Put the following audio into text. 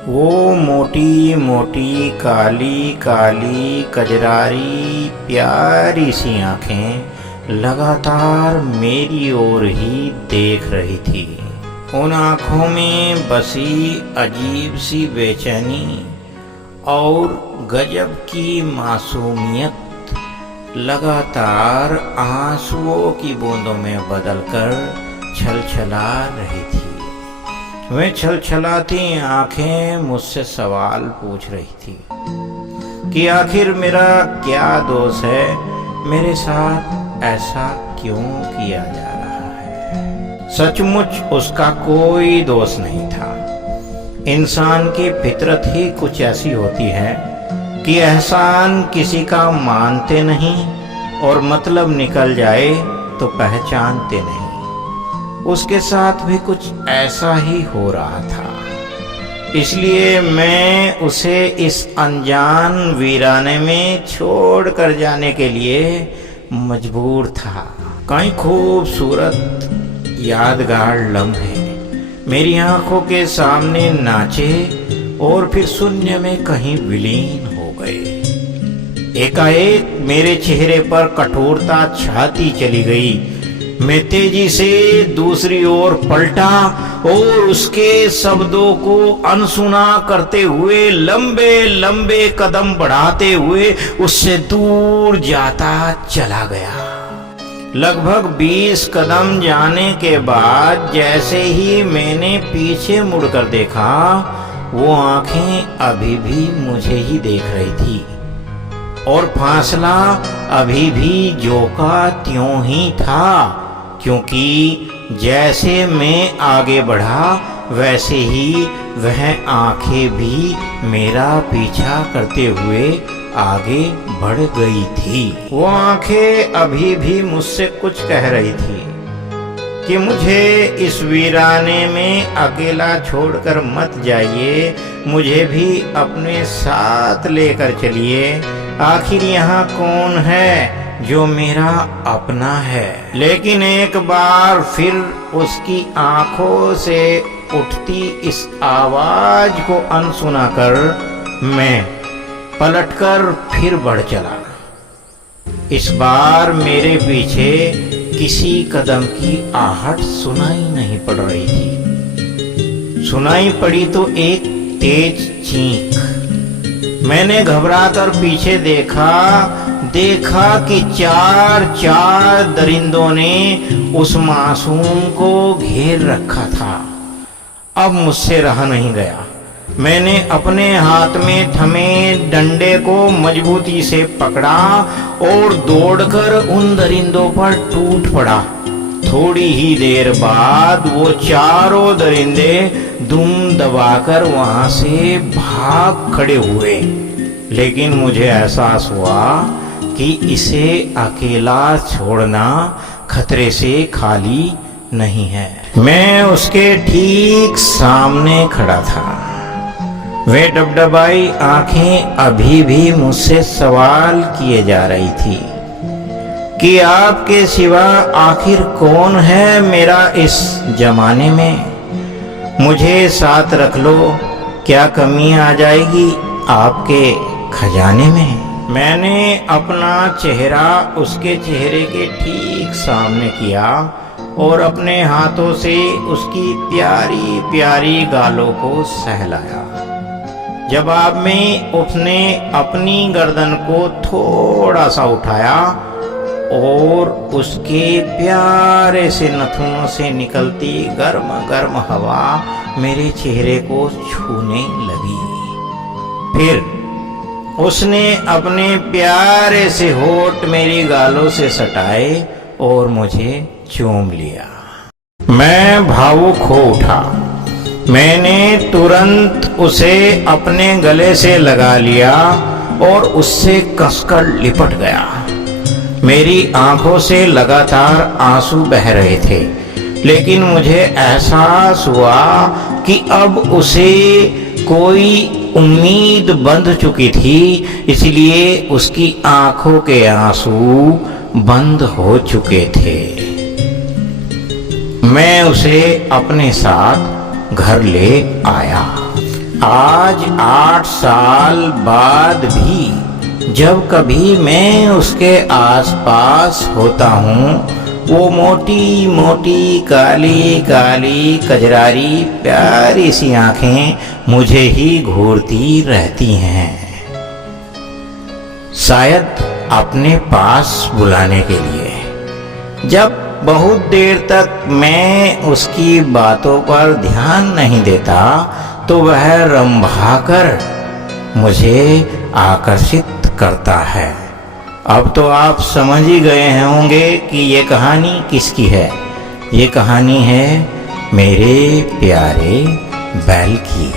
वो मोटी मोटी काली काली कजरारी प्यारी सी आंखें लगातार मेरी ओर ही देख रही थी। उन आंखों में बसी अजीब सी बेचैनी और गजब की मासूमियत लगातार आंसुओं की बूंदों में बदलकर छलछला रही थी। वे छलछलाती आंखें मुझसे सवाल पूछ रही थी कि आखिर मेरा क्या दोष है, मेरे साथ ऐसा क्यों किया जा रहा है। सचमुच उसका कोई दोष नहीं था। इंसान की फितरत ही कुछ ऐसी होती है कि एहसान किसी का मानते नहीं और मतलब निकल जाए तो पहचानते नहीं। उसके साथ भी कुछ ऐसा ही हो रहा था। इसलिए मैं उसे इस अनजान वीराने में छोड़ कर जाने के लिए मजबूर था। कई खूबसूरत यादगार लम्हे मेरी आंखों के सामने नाचे और फिर शून्य में कहीं विलीन हो गए। एकाएक मेरे चेहरे पर कठोरता छाती चली गई। मैं तेजी से दूसरी ओर पलटा और उसके शब्दों को अनसुना करते हुए लंबे लंबे कदम बढ़ाते हुए उससे दूर जाता चला गया। लगभग 20 कदम जाने के बाद जैसे ही मैंने पीछे मुड़कर देखा, वो आंखें अभी भी मुझे ही देख रही थी और फासला अभी भी ज्यों का त्यों ही था, क्योंकि जैसे मैं आगे बढ़ा वैसे ही वह आंखें भी मेरा पीछा करते हुए आगे बढ़ गई थी। वो आंखें अभी भी मुझसे कुछ कह रही थी कि मुझे इस वीराने में अकेला छोड़कर मत जाइए, मुझे भी अपने साथ लेकर चलिए। आखिर यहाँ कौन है जो मेरा अपना है। लेकिन एक बार फिर उसकी आंखों से उठती इस आवाज को अनसुना कर मैं पलटकर फिर बढ़ चला। इस बार मेरे पीछे किसी कदम की आहट सुनाई नहीं पड़ रही थी। सुनाई पड़ी तो एक तेज चीख। मैंने घबराकर पीछे देखा कि चार दरिंदों ने उस मासूम को घेर रखा था। अब मुझसे रहा नहीं गया। मैंने अपने हाथ में थमे डंडे को मजबूती से पकड़ा और दौड़कर उन दरिंदों पर टूट पड़ा। थोड़ी ही देर बाद वो चारों दरिंदे दुम दबाकर वहां से भाग खड़े हुए। लेकिन मुझे एहसास हुआ कि इसे अकेला छोड़ना खतरे से खाली नहीं है। मैं उसके ठीक सामने खड़ा था। वे डबडबाई आंखें अभी भी मुझसे सवाल किए जा रही थी कि आपके सिवा आखिर कौन है मेरा इस जमाने में। मुझे साथ रख लो, क्या कमी आ जाएगी आपके खजाने में। मैंने अपना चेहरा उसके चेहरे के ठीक सामने किया और अपने हाथों से उसकी प्यारी प्यारी गालों को सहलाया। जवाब में उसने अपनी गर्दन को थोड़ा सा उठाया और उसके प्यारे से नथुनों से निकलती गर्म गर्म हवा मेरे चेहरे को छूने लगी। फिर उसने अपने प्यारे से होठ मेरी गालों से सटाए और मुझे चूम लिया। मैं भावुक हो उठा। मैंने तुरंत उसे अपने गले से लगा लिया और उससे कसकर लिपट गया। मेरी आंखों से लगातार आंसू बह रहे थे, लेकिन मुझे एहसास हुआ कि अब उसे कोई उम्मीद बंध चुकी थी, इसलिए उसकी आंखों के आंसू बंद हो चुके थे। मैं उसे अपने साथ घर ले आया। आज 8 साल बाद भी जब कभी मैं उसके आसपास होता हूँ, वो मोटी मोटी काली काली कजरारी प्यारी सी आंखें मुझे ही घूरती रहती हैं, शायद अपने पास बुलाने के लिए। जब बहुत देर तक मैं उसकी बातों पर ध्यान नहीं देता तो वह रंभाकर मुझे आकर्षित करता है। अब तो आप समझ ही गए होंगे कि ये कहानी किसकी है। ये कहानी है मेरे प्यारे बैल की।